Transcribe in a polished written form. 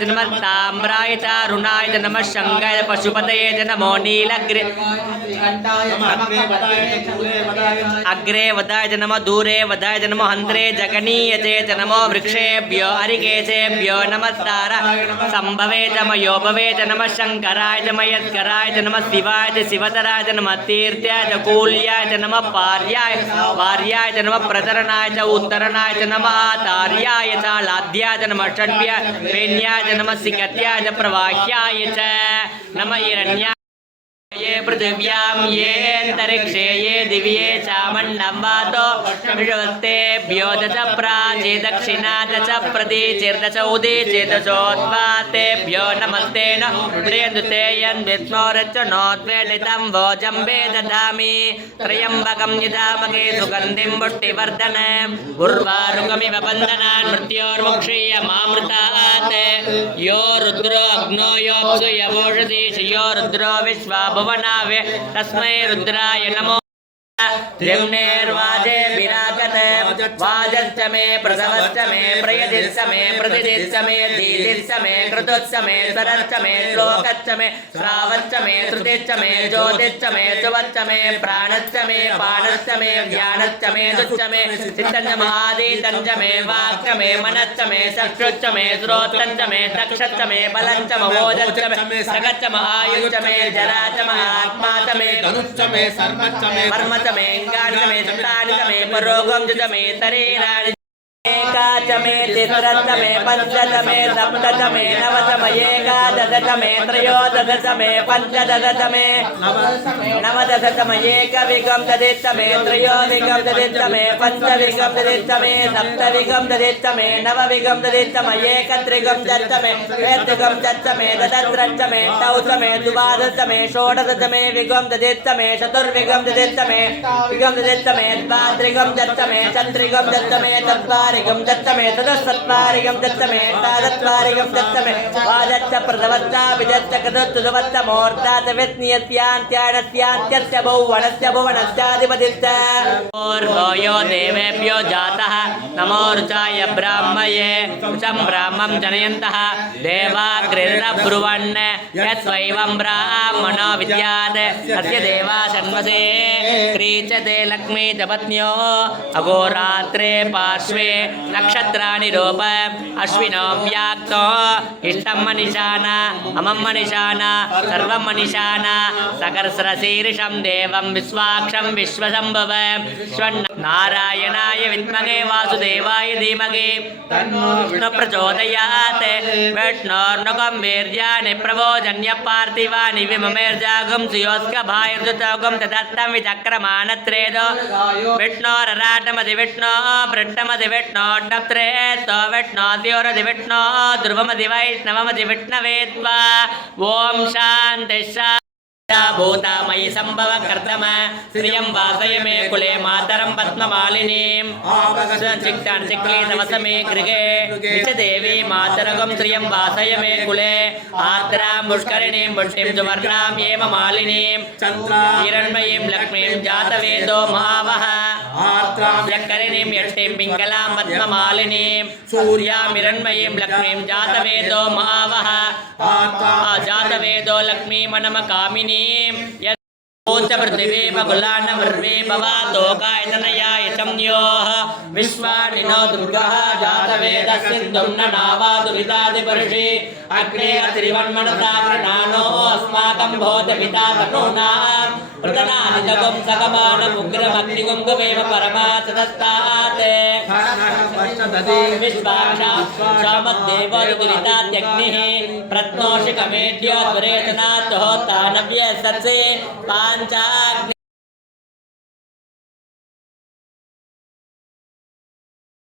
च नमः ताम्राय च अरुणाय च नमः शङ्गाय पशुपतये च नमो नीलग्रे अग्रे वदाय च नमः दूरे वदाय च नमो हन्त्रे जगनीयते च नमो वृक्षेभ्यो हरिकेशेभ्यो नमस्कार सम्भवे च मयोभवे च नमः शङ्कराय च मयस्कराय च नमः शिवाय च शिवतराय च नमः तीर्थ्याय च कूल्याय च नमः पार्याय च नमः प्रतरणाय च उत्तरणाय च नमः आतार्याय च लाध्याय च नमः षड्भ्याय वेण्याय च नमः सिकत्याय च प्रवाह्याय च नमः हिरण्याय ये पृथिव्यां ये अंतरिक्षे ये दिव्ये चामण्डं वातो विषवस्तेभ्यो दच प्राचे दक्षिणा दच प्रतीचिर्दच उदीचिर्दचोद्वातेभ्यो नमस्ते न प्रियन्दुते यन्विष्णोरच्चनोद्वेदितं भोजम्बे ददामि त्र्यम्बकं यदामगे सुगन्धिं पुष्टिवर्धनम् उर्वारुकमिव बन्धनान् मृत्योर्मुक्षीयमामृतात् यो रुद्रो अग्नो योऽप्सु यवोषधीश यो रुद्रो विश्वा भुवनावे तस्मै रुद्राय नमो द्युम्नेर्वाजे विरागते वाजश्च मे प्रसवश्च मे प्रयदिश्च मे प्रतिदिश्च मे धीतिश्च मे कृतुश्च मे स्वरश्च मे श्लोकश्च मे श्रावश्च मे श्रुतिश्च मे ज्योतिश्च मे सुवश्च मे प्राणश्च मे पानश्च मे ध्यानश्च मे दुश्च मे चित्तञ्च महादीतञ्च मे वाक्च मे मनश्च मे चक्षुश्च मे श्रोत्रञ्च मे चक्षश्च मे बलञ्च मवोजश्च मे सगच्च महायुश्च मे जराच महात्मा च मे धनुश्च मे सर्वश्च मे कर्मच मे गाढ़ में सत्तानि में परोगम जुद में तरेराणि एकाच में तिस्रच में पंचच में सप्तच में नवच में एकादश में त्रयोदश में पंचदश में नवदश में एकविगम तदित में त्रयोविगम तदित में पंचविगम तदित में सप्तविगम तदित में नवविगम तदित में एकत्रिगम तदित में वेत्रिगम तदित में दशत्रच में तौच में द्वादश में षोडश में विगम तदित में चतुर्विगम तदित में विगम तदित में द्वात्रिगम तदित में चत्रिगम तदित में तत्वारिगम दत्तमे तदसत्वारिगम दत्तमे तादत्वारिगम दत्तमे वादच्च प्रथवच्च विदच्च कृतुदवच्च मोर्धात वित्नियस्यान्त्यानस्यान्त्यस्य भुवनस्य भुवनस्याधिपतिश्च ओर्भयो देवेभ्यो जातः नमो रुचाय ब्राह्मये रुचं ब्राह्मं जनयन्तः देवाग्रिर्ब्रुवन् यत्स्वैवं ब्राह्मणो विद्यात् अस्य देवा षण्मसे क्रीचते लक्ष्मी च पत्न्यो अहोरात्रे पार्श्वे नक्षत्राणि रूप अश्विनो व्याक्तो इष्टं मनिषाना अमं मनिषाना सर्वं मनिषाना सकर्षशीर्षं देवं विश्वाक्षं विश्वशम्भव नारायणाय विद्महे वासुदेवाय धीमहि तन्नो विष्णुः प्रचोदयात् विष्णोर्नुकं वीर्याणि प्रबोधन्य पार्थिवानि विममेर्जागं सुयोस्कभायुर्जुतौगं तदत्तं विचक्रमाणत्रेदो विष्णोरराटमधि विष्णो पृष्ठमधि विष्णो डप्त्रे तो विष्णो द्योरधि विष्णो ध्रुवमधि वैष्णवमधि विष्णवे त्वा ओम शान्ति भूतामयि संभव कर्तम श्रियं वासय मे कुले मातरं पद्ममालिनीं चिक्तान् चिक्लीतवसमे गृहे निचदेवी मातरगं श्रियं वासय मे कुले आर्द्रां पुष्करिणीं पुष्टिं सुवर्णां हेम मालिनीं हिरण्मयीं लक्ष्मीं जातवेदो महावः यक्करिणीं यष्टिं पिङ्गलां पद्ममालिनीं सूर्यां हिरण्मयीं लक्ष्मीं जातवेदो महावः जातवेदो लक्ष्मीमनमकामिनीं यच्च पृथिवी बकुलान वर्वे भवातोकायतनयाय चम्योः विश्वानिनो दुर्गः जातवेदः सिन्धुं न नावातु विदादिपर्षि अग्ने अतिरिवन्मनसा कृणानो अस्माकं भूतपिता तनूनाम् प्रतनादिजगं सगमानमुग्रमग्निगुं गुमेव परमाचतस्तात् विश्वाक्षामद्देवोदितात्यग्निः प्रत्नोषिकमेढ्यो द्वरेतनात् होतानव्य सत्से पाञ्चाग्नि